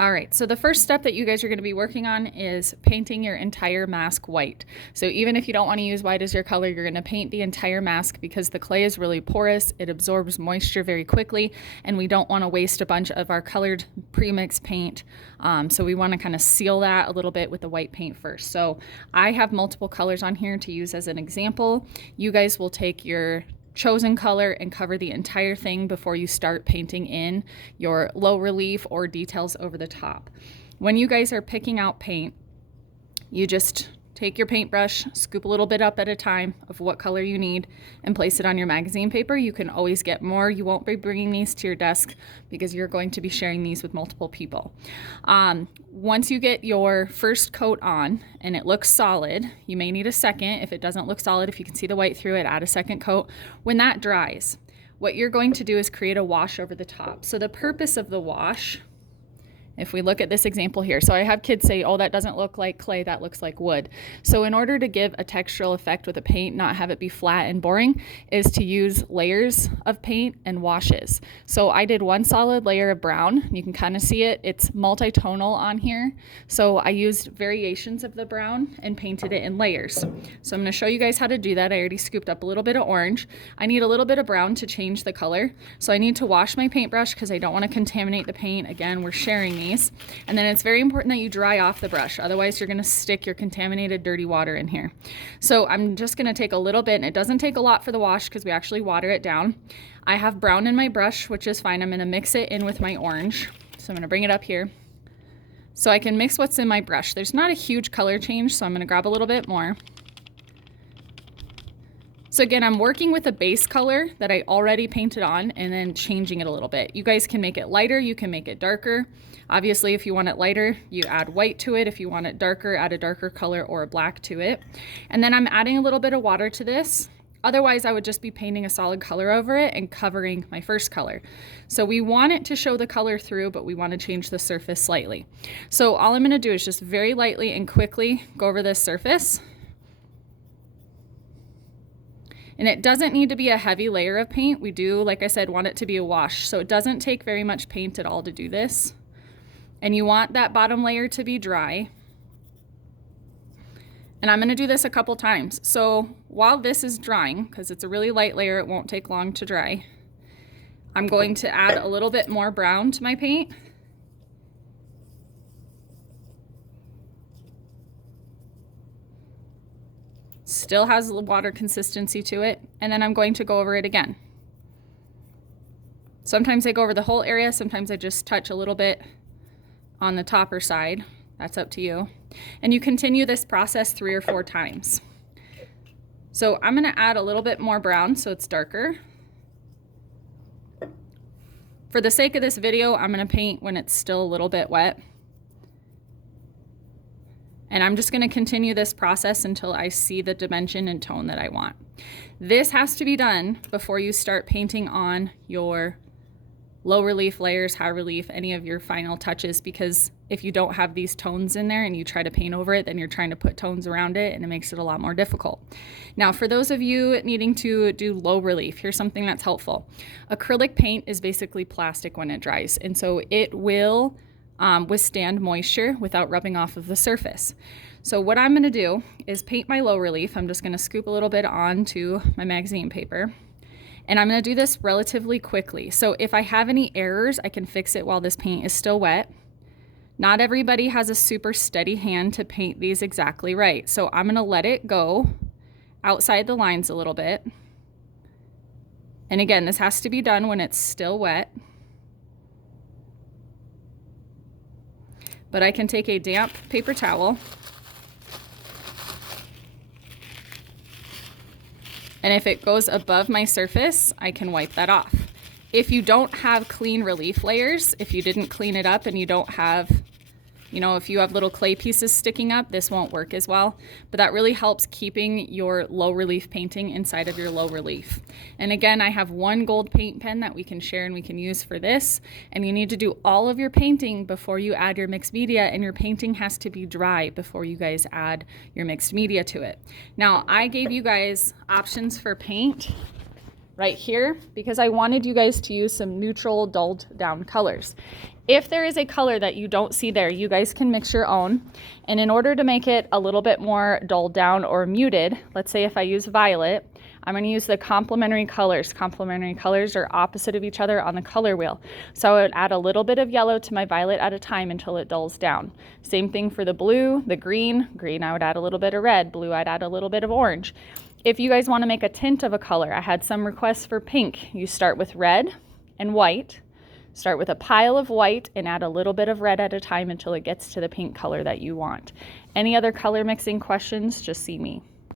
All right, so the first step that you guys are going to be working on is painting your entire mask white. So even if you don't want to use white as your color, you're going to paint the entire mask because the clay is really porous, it absorbs moisture very quickly, and we don't want to waste a bunch of our colored premix paint. So we want to kind of seal that a little bit with the white paint first. So I have multiple colors on here to use as an example. You guys will take your chosen color and cover the entire thing before you start painting in your low relief or details over the top. When you guys are picking out paint, you just take your paintbrush, scoop a little bit up at a time of what color you need, and place it on your magazine paper. You can always get more. You won't be bringing these to your desk because you're going to be sharing these with multiple people. Once you get your first coat on and it looks solid, you may need a second. If it doesn't look solid, if you can see the white through it, add a second coat. When that dries, what you're going to do is create a wash over the top. So the purpose of the wash, if we look at this example here, so I have kids say, oh, that doesn't look like clay, that looks like wood. So in order to give a textural effect with a paint, not have it be flat and boring, is to use layers of paint and washes. So I did one solid layer of brown. You can kind of see it. It's multi-tonal on here. So I used variations of the brown and painted it in layers. So I'm going to show you guys how to do that. I already scooped up a little bit of orange. I need a little bit of brown to change the color. So I need to wash my paintbrush because I don't want to contaminate the paint. Again, we're sharing these. And then it's very important that you dry off the brush. Otherwise, you're going to stick your contaminated dirty water in here. So I'm just going to take a little bit, and it doesn't take a lot for the wash because we actually water it down. I have brown in my brush, which is fine. I'm going to mix it in with my orange. So I'm going to bring it up here so I can mix what's in my brush. There's not a huge color change, so I'm going to grab a little bit more. So again, I'm working with a base color that I already painted on and then changing it a little bit. You guys can make it lighter, you can make it darker. Obviously, if you want it lighter, you add white to it. If you want it darker, add a darker color or a black to it. And then I'm adding a little bit of water to this. Otherwise, I would just be painting a solid color over it and covering my first color. So we want it to show the color through, but we want to change the surface slightly. So all I'm going to do is just very lightly and quickly go over this surface. And it doesn't need to be a heavy layer of paint. We do, like I said, want it to be a wash. So it doesn't take very much paint at all to do this. And you want that bottom layer to be dry. And I'm gonna do this a couple times. So while this is drying, because it's a really light layer, it won't take long to dry, I'm going to add a little bit more brown to my paint. Still has a water consistency to it, and then I'm going to go over it again. Sometimes I go over the whole area, sometimes I just touch a little bit on the topper side. That's up to you. And you continue this process 3 or 4 times. So I'm going to add a little bit more brown so it's darker. For the sake of this video, I'm going to paint when it's still a little bit wet. And I'm just going to continue this process until I see the dimension and tone that I want. This has to be done before you start painting on your low relief layers, high relief, any of your final touches, because if you don't have these tones in there and you try to paint over it, then you're trying to put tones around it and it makes it a lot more difficult. Now, for those of you needing to do low relief, here's something that's helpful. Acrylic paint is basically plastic when it dries, and so it will withstand moisture without rubbing off of the surface. So what I'm going to do is paint my low relief. I'm just going to scoop a little bit onto my magazine paper, and I'm going to do this relatively quickly. So if I have any errors, I can fix it while this paint is still wet. Not everybody has a super steady hand to paint these exactly right. So I'm going to let it go outside the lines a little bit. And again, this has to be done when it's still wet. But I can take a damp paper towel and if it goes above my surface, I can wipe that off. If you don't have clean relief layers, if you didn't clean it up and you don't have, if you have little clay pieces sticking up, this won't work as well. But that really helps keeping your low relief painting inside of your low relief. And again, I have one gold paint pen that we can share and we can use for this. And you need to do all of your painting before you add your mixed media, and your painting has to be dry before you guys add your mixed media to it. Now, I gave you guys options for paint right here because I wanted you guys to use some neutral dulled down colors. If there is a color that you don't see there, you guys can mix your own. And in order to make it a little bit more dulled down or muted, let's say if I use violet, I'm going to use the complementary colors. Complementary colors are opposite of each other on the color wheel. So I would add a little bit of yellow to my violet at a time until it dulls down. Same thing for the blue, the green. Green, I would add a little bit of red. Blue, I'd add a little bit of orange. If you guys want to make a tint of a color, I had some requests for pink. You start with red and white. Start with a pile of white and add a little bit of red at a time until it gets to the pink color that you want. Any other color mixing questions, just see me.